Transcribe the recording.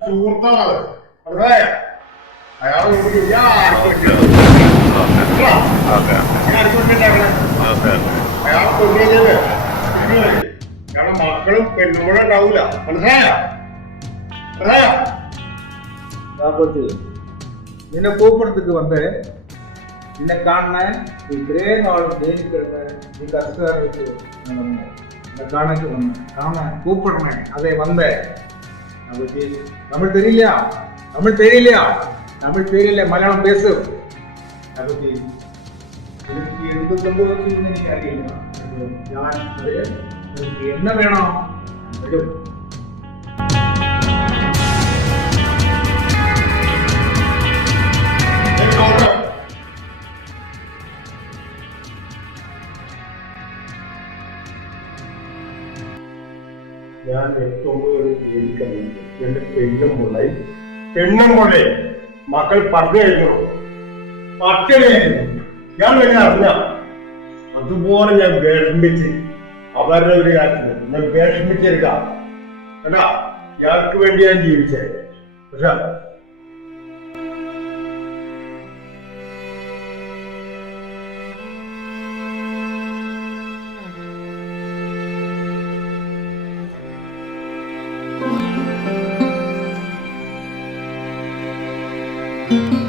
സുഹൃത്താണ് അതെ അയാൾ അയാളെ കൊണ്ടുകഴിഞ്ഞത് അയാളെ മക്കളും പെണ്ണുകൂടെ ഉണ്ടാവൂല മനസ്സിലായോ നിന്നെ கூப்பிடுறதுக்கு வந்து നിന്നെ കാണാൻ ഇത്രയും നാളും ജയിലിക്കിടന്ന് നീ കഷ്ടകാലത്ത് കാണാൻ വന്ന് കാണാൻ கூப்பிடுறேன் அதே வந்தேன் தமிழ் தெரியல தமிழ் தெரியல தமிழ் தெரியல மலையாளம் பேசு எனக்கு എന്ത് സംഭവിച്ചു എനിക്ക് അറിയില്ല ഞാൻ എനിക്ക് என்ன വേണം വരും ഞാൻ ഏറ്റവും എനിക്കറിയുന്നത് എന്റെ പെണ്ണും മുളെ മക്കൾ പറഞ്ഞു പട്ടിണിയായിരുന്നു ഞാൻ വേണ്ടി അറിഞ്ഞ അതുപോലെ ഞാൻ വിഷമിച്ച് അവരുടെ ഒരു കാര്യത്തിൽ ഞാൻ വിഷമിച്ചെടുക്കാം കേട്ടാ ഇയാൾക്ക് വേണ്ടി ഞാൻ ജീവിച്ചേ പക്ഷെ thank you